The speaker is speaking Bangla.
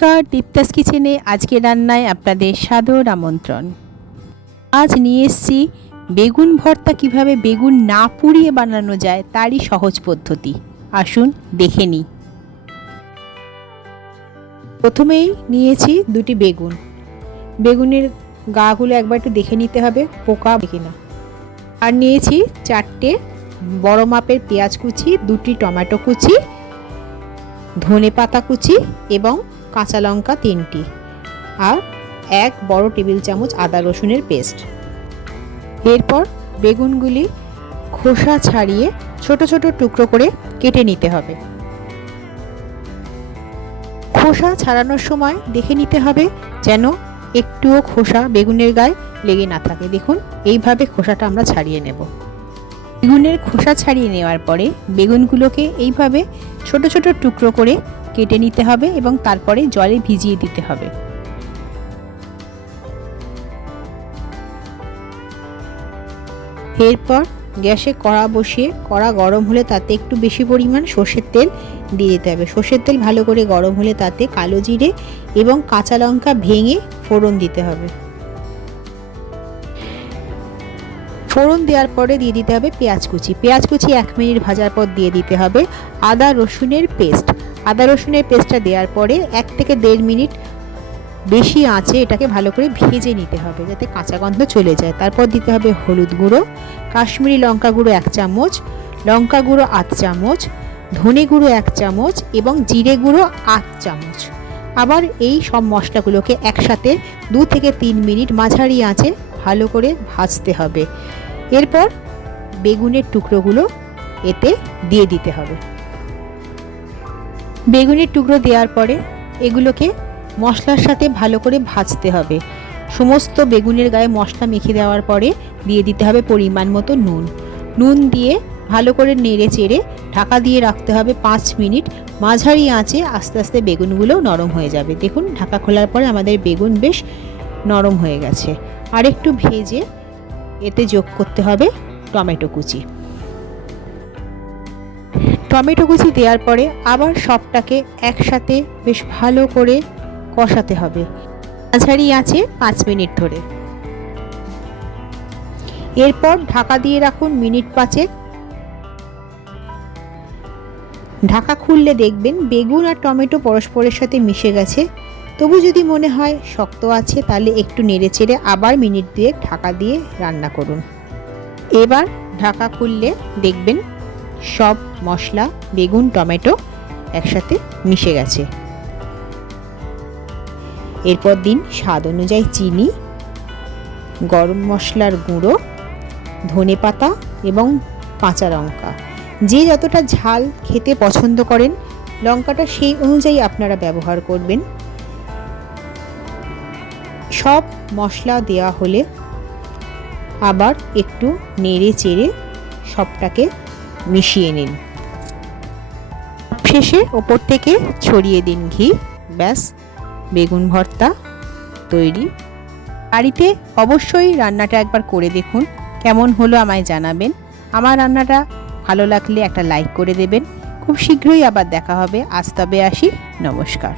নমস্কার, দীপ্তাস কিচেনে আজকে রান্নায় আপনাদের সাদর আমন্ত্রণ। আজ নিয়ে এসেছি বেগুন ভর্তা। কিভাবে বেগুন না পুড়িয়ে বানানো যায় তারই সহজ পদ্ধতি। আসুন দেখে নিই। প্রথমেই নিয়েছি দুটি বেগুন। বেগুনের গাগুলো একবার একটু দেখে নিতে হবে পোকা কিনা। আর নিয়েছি 4টে বড় মাপের পেঁয়াজ কুচি, 2টি টমেটো কুচি, ধনে পাতা কুচি এবং কাঁচা লঙ্কা 3টি, আর 1 বড় টেবিল চামচ আদা রসুনের পেস্ট। এরপর বেগুনগুলি খোসা ছাড়িয়ে ছোট ছোট টুকরো করে কেটে নিতে হবে। খোসা ছাড়ানোর সময় দেখে নিতে হবে যেন একটুও খোসা বেগুনের গায়ে লেগে না থাকে। দেখুন, এইভাবে খোসাটা আমরা ছাড়িয়ে নেব। বেগুনের খোসা ছাড়িয়ে নেওয়ার পরে বেগুনগুলোকে এইভাবে ছোট ছোট টুকরো করে কেটে নিতে হবে এবং তারপরে জলে ভিজিয়ে দিতে হবে। এরপর গ্যাসে কড়া বসিয়ে কড়া গরম হলে তাতে একটু বেশি পরিমাণ সর্ষের তেল দিয়ে দিতে হবে। সর্ষের তেল ভালো করে গরম হলে তাতে কালো জিরে এবং কাঁচা লঙ্কা ভেঙে ফোড়ন দিতে হবে। ফোড়ন দেওয়ার পরে দিয়ে দিতে হবে পেঁয়াজ কুচি। পেঁয়াজ কুচি 1 মিনিট ভাজার পর দিয়ে দিতে হবে আদা রসুনের পেস্ট। আদা রসুনের পেস্টটা দেওয়ার পরে 1 থেকে 1.5 মিনিট বেশি আঁচে এটাকে ভালো করে ভেজে নিতে হবে যাতে কাঁচা গন্ধ চলে যায়। তারপর দিতে হবে হলুদ গুঁড়ো, কাশ্মীরি লঙ্কা গুঁড়ো 1 চামচ, লঙ্কা গুঁড়ো 8 চামচ, ধনে গুঁড়ো 1 চামচ এবং জিরে গুঁড়ো 8 চামচ। আবার এই সব মশলাগুলোকে একসাথে 2 থেকে 3 মিনিট মাঝারি আঁচে ভালো করে ভাজতে হবে। এরপর বেগুনের টুকরোগুলো এতে দিয়ে দিতে হবে। বেগুনের টুকরো দেওয়ার পরে এগুলোকে মশলার সাথে ভালো করে ভাজতে হবে। সমস্ত বেগুনের গায়ে মশলা মেখে দেওয়ার পরে দিয়ে দিতে হবে পরিমাণ মতো নুন। নুন দিয়ে ভালো করে নেড়ে চেড়ে ঢাকা দিয়ে রাখতে হবে 5 মিনিট মাঝারি আঁচে। আস্তে আস্তে বেগুনগুলো নরম হয়ে যাবে। দেখুন, ঢাকা খোলার পরে আমাদের বেগুন বেশ নরম হয়ে গেছে। আর একটু ভেজে এতে যোগ করতে হবে টমেটো কুচি। টমেটো কুচি দেওয়ার পরে আবার সবটাকে একসাথে বেশ ভালো করে কষাতে হবে মাঝারি আঁচে 5 মিনিট ধরে। এরপর ঢাকা দিয়ে রাখুন মিনিট 5। ঢাকা খুললে দেখবেন বেগুন আর টমেটো পরস্পরের সাথে মিশে গেছে। তবু যদি মনে হয় শক্ত আছে তাহলে একটু নেড়ে চেড়ে আবার মিনিট 2 ঢাকা দিয়ে রান্না করুন। এবার ঢাকা খুললে দেখবেন সব মশলা বেগুন টমেটো একসাথে মিশে গেছে। এরপর দিন স্বাদ অনুযায়ী চিনি, গরম মশলার গুঁড়ো, ধনে পাতা এবং কাঁচা লঙ্কা। যে যতটা ঝাল খেতে পছন্দ করেন লঙ্কাটা সেই অনুযায়ী আপনারা ব্যবহার করবেন। সব মশলা দেওয়া হলে আবার একটু নেড়ে চেড়ে সবটাকে মিশিয়ে নিন। শেষে ওপর থেকে ছড়িয়ে দিন ঘি। ব্যাস, বেগুন ভর্তা তৈরি। বাড়িতে অবশ্যই রান্নাটা একবার করে দেখুন, কেমন হলো আমায় জানাবেন। আমার রান্নাটা ভালো লাগলে একটা লাইক করে দেবেন। খুব শীঘ্রই আবার দেখা হবে। আজ তবে আসি, নমস্কার।